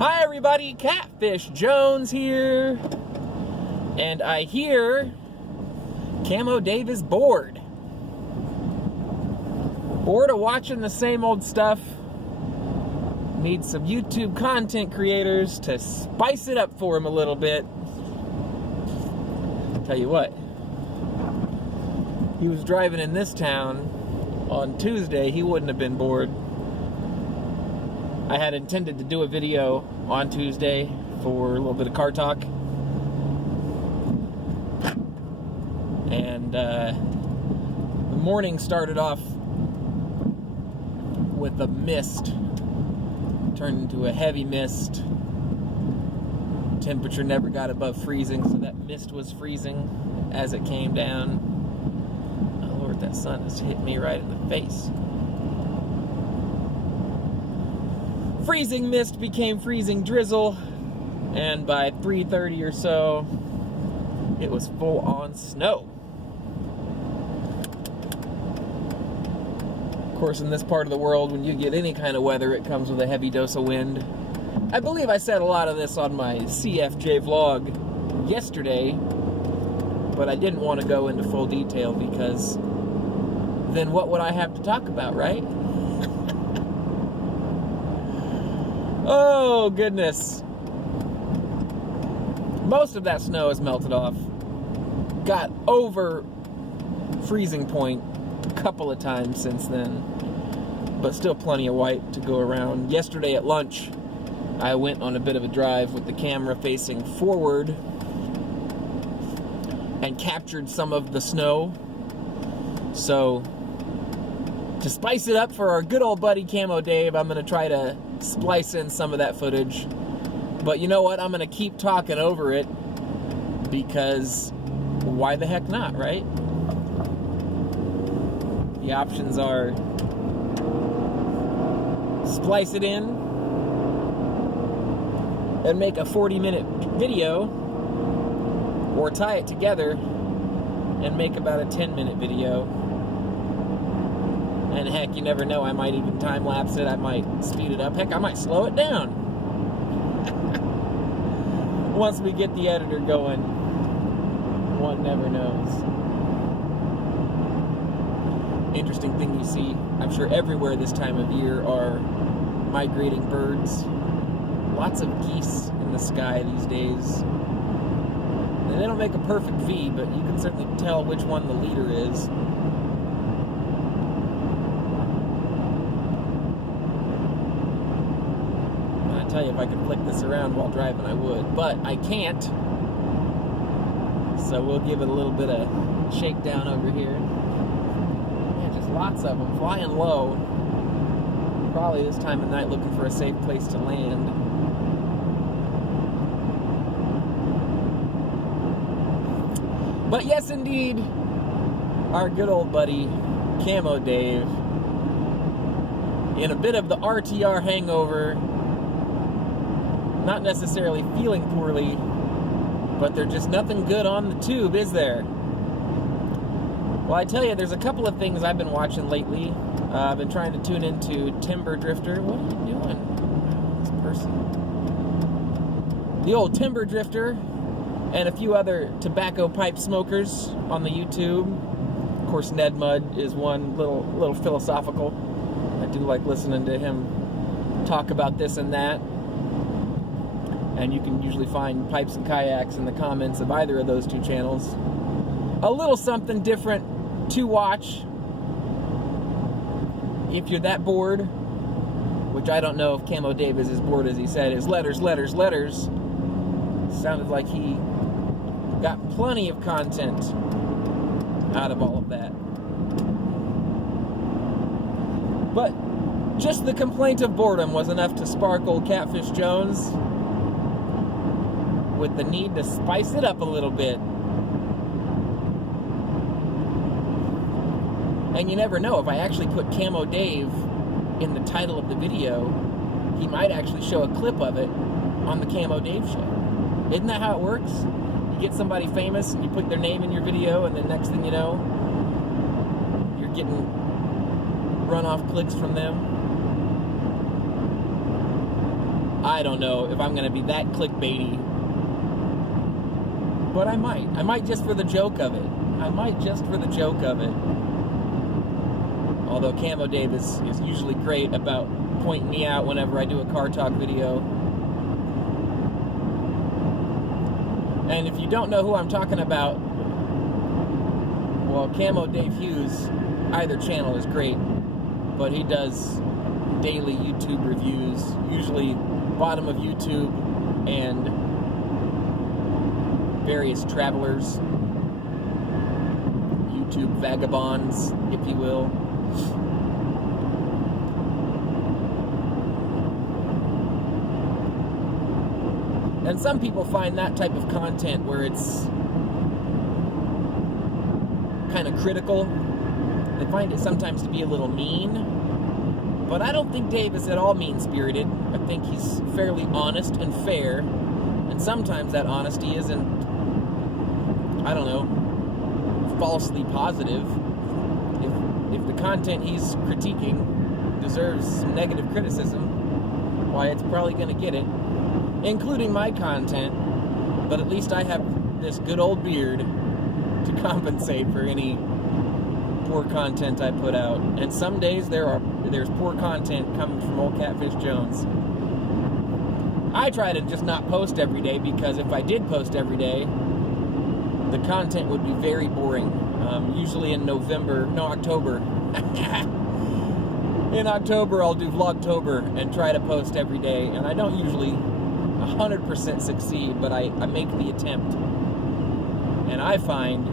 Hi everybody, Catfish Jones here, and I hear Camo Dave is bored. Bored of watching the same old stuff. Needs some YouTube content creators to spice it up for him a little bit. Tell you what, he was driving in this town on Tuesday, he wouldn't have been bored. I had intended to do a video on Tuesday for a little bit of car talk. And the morning started off with a mist. Turned into a heavy mist. Temperature never got above freezing, so that mist was freezing as it came down. Oh Lord, that sun has hit me right in the face. Freezing mist became freezing drizzle, and by 3:30 or so, it was full-on snow. Of course, in this part of the world, when you get any kind of weather, it comes with a heavy dose of wind. I believe I said a lot of this on my CFJ vlog yesterday, but I didn't want to go into full detail because then what would I have to talk about, right? Oh, goodness. Most of that snow has melted off. Got over freezing point a couple of times since then, but still plenty of white to go around. Yesterday at lunch, I went on a bit of a drive with the camera facing forward and captured some of the snow. So, to spice it up for our good old buddy Camo Dave, I'm going to try to splice in some of that footage. But you know what? I'm going to keep talking over it because why the heck not, right? The options are splice it in and make a 40-minute video, or tie it together and make about a 10-minute video. And heck, you never know, I might even time-lapse it, I might speed it up, heck, I might slow it down. Once we get the editor going, one never knows. Interesting thing you see, I'm sure everywhere this time of year, are migrating birds. Lots of geese in the sky these days. And they don't make a perfect V, but you can certainly tell which one the leader is. I tell you, if I could flick this around while driving, I would, but I can't. So we'll give it a little bit of shakedown over here. Yeah, just lots of them flying low. Probably this time of night looking for a safe place to land. But yes, indeed, our good old buddy Camo Dave, in a bit of the RTR hangover, not necessarily feeling poorly, but there's just nothing good on the tube, is there? Well, I tell you, there's a couple of things I've been watching lately. I've been trying to tune into Timber Drifter. What are you doing? This person. The old Timber Drifter and a few other tobacco pipe smokers on the YouTube. Of course, Ned Mudd is one, little philosophical. I do like listening to him talk about this and that. And you can usually find Pipes and Kayaks in the comments of either of those two channels. A little something different to watch if you're that bored, which I don't know if Camo Dave is as bored as he said. His letters. Sounded like he got plenty of content out of all of that. But just the complaint of boredom was enough to spark old Catfish Jones with the need to spice it up a little bit. And you never know, if I actually put Camo Dave in the title of the video, he might actually show a clip of it on the Camo Dave show. Isn't that how it works? You get somebody famous and you put their name in your video, and then next thing you know, you're getting runoff clicks from them. I don't know if I'm going to be that clickbaity. But I might. I might just for the joke of it. Although Camo Dave is usually great about pointing me out whenever I do a car talk video. And if you don't know who I'm talking about, well, Camo Dave Hughes, either channel is great, but he does daily YouTube reviews, usually bottom of YouTube and various travelers, YouTube vagabonds, if you will. And some people find that type of content where it's kind of critical. They find it sometimes to be a little mean. But I don't think Dave is at all mean-spirited. I think he's fairly honest and fair. And sometimes that honesty isn't, I don't know, falsely positive. If the content he's critiquing deserves some negative criticism, why, it's probably going to get it. Including my content, but at least I have this good old beard to compensate for any poor content I put out. And some days there's poor content coming from old Catfish Jones. I try to just not post every day, because if I did post every day, the content would be very boring. Usually in October. In October I'll do Vlogtober and try to post every day, and I don't usually 100% succeed, but I make the attempt. And I find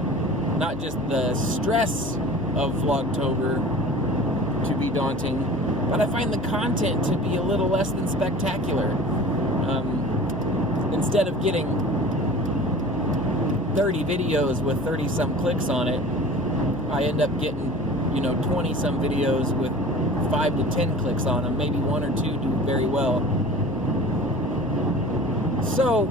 not just the stress of Vlogtober to be daunting, but I find the content to be a little less than spectacular. Instead of getting 30 videos with 30-some clicks on it, I end up getting, 20-some videos with 5 to 10 clicks on them. Maybe 1 or 2 do very well. So,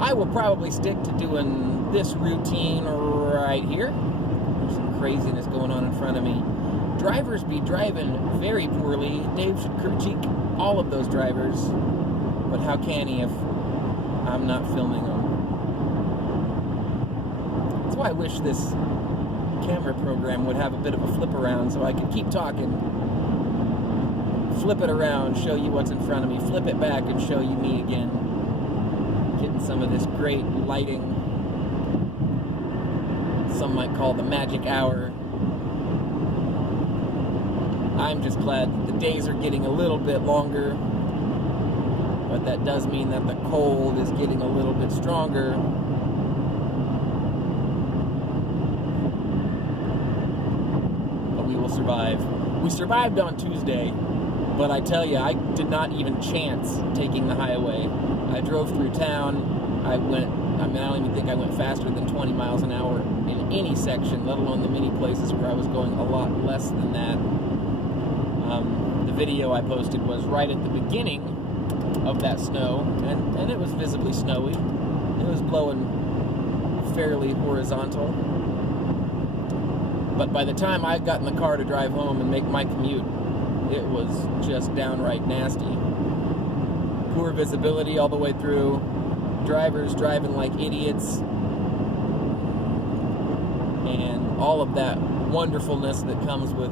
I will probably stick to doing this routine right here. There's some craziness going on in front of me. Drivers be driving very poorly. Dave should critique all of those drivers. But how can he if I'm not filming them? That's why I wish this camera program would have a bit of a flip around so I could keep talking. Flip it around, show you what's in front of me. Flip it back and show you me again. Getting some of this great lighting. Some might call the magic hour. I'm just glad that the days are getting a little bit longer. But that does mean that the cold is getting a little bit stronger. But we will survive. We survived on Tuesday. But I tell you, I did not even chance taking the highway. I drove through town. I don't even think I went faster than 20 miles an hour in any section, let alone the many places where I was going a lot less than that. The video I posted was right at the beginning of that snow, and it was visibly snowy. It was blowing fairly horizontal. But by the time I got in the car to drive home and make my commute, it was just downright nasty. Poor visibility all the way through. Drivers driving like idiots. And all of that wonderfulness that comes with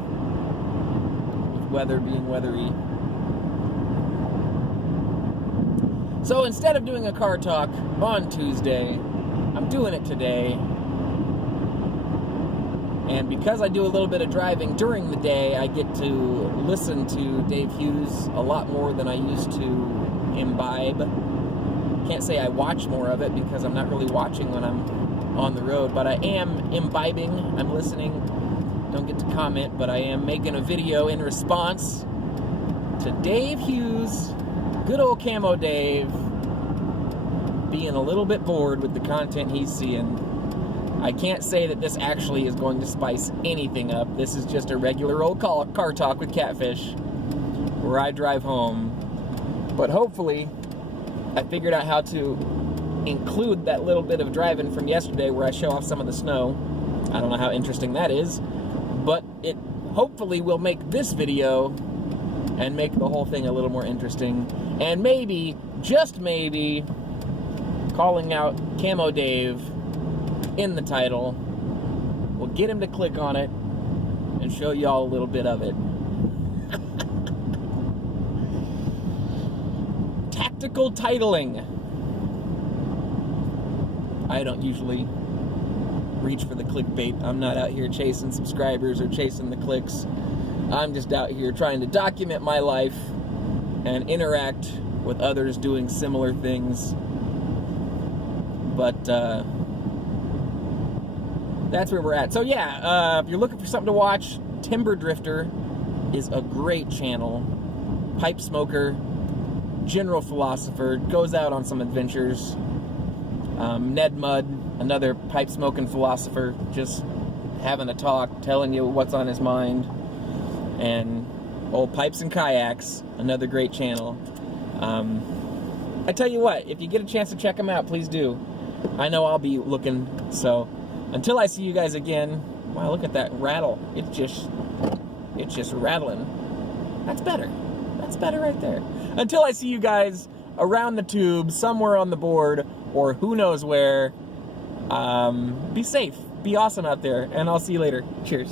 weather being weathery. So instead of doing a car talk on Tuesday, I'm doing it today. And because I do a little bit of driving during the day, I get to listen to Dave Hughes a lot more than I used to imbibe. Can't say I watch more of it because I'm not really watching when I'm on the road, but I am imbibing, I'm listening. Don't get to comment, but I am making a video in response to Dave Hughes, good old Camo Dave, being a little bit bored with the content he's seeing. I can't say that this actually is going to spice anything up. This is just a regular old car talk with Catfish, where I drive home. But hopefully, I figured out how to include that little bit of driving from yesterday where I show off some of the snow. I don't know how interesting that is, but it hopefully will make this video and make the whole thing a little more interesting. And maybe, just maybe, calling out Camo Dave in the title will get him to click on it and show y'all a little bit of it. Tactical titling. I don't usually reach for the clickbait. I'm not out here chasing subscribers or chasing the clicks. I'm just out here trying to document my life and interact with others doing similar things. But that's where we're at. So yeah, if you're looking for something to watch, Timber Drifter is a great channel. Pipe smoker, general philosopher, goes out on some adventures. Ned Mudd, another pipe smoking philosopher, just having a talk, telling you what's on his mind. And old Pipes and Kayaks, another great channel. I tell you what, if you get a chance to check them out, please do. I know I'll be looking. So until I see you guys again, wow, look at that rattle. It's just rattling. That's better. That's better right there. Until I see you guys around the tube, somewhere on the board, or who knows where, be safe, be awesome out there, and I'll see you later. Cheers.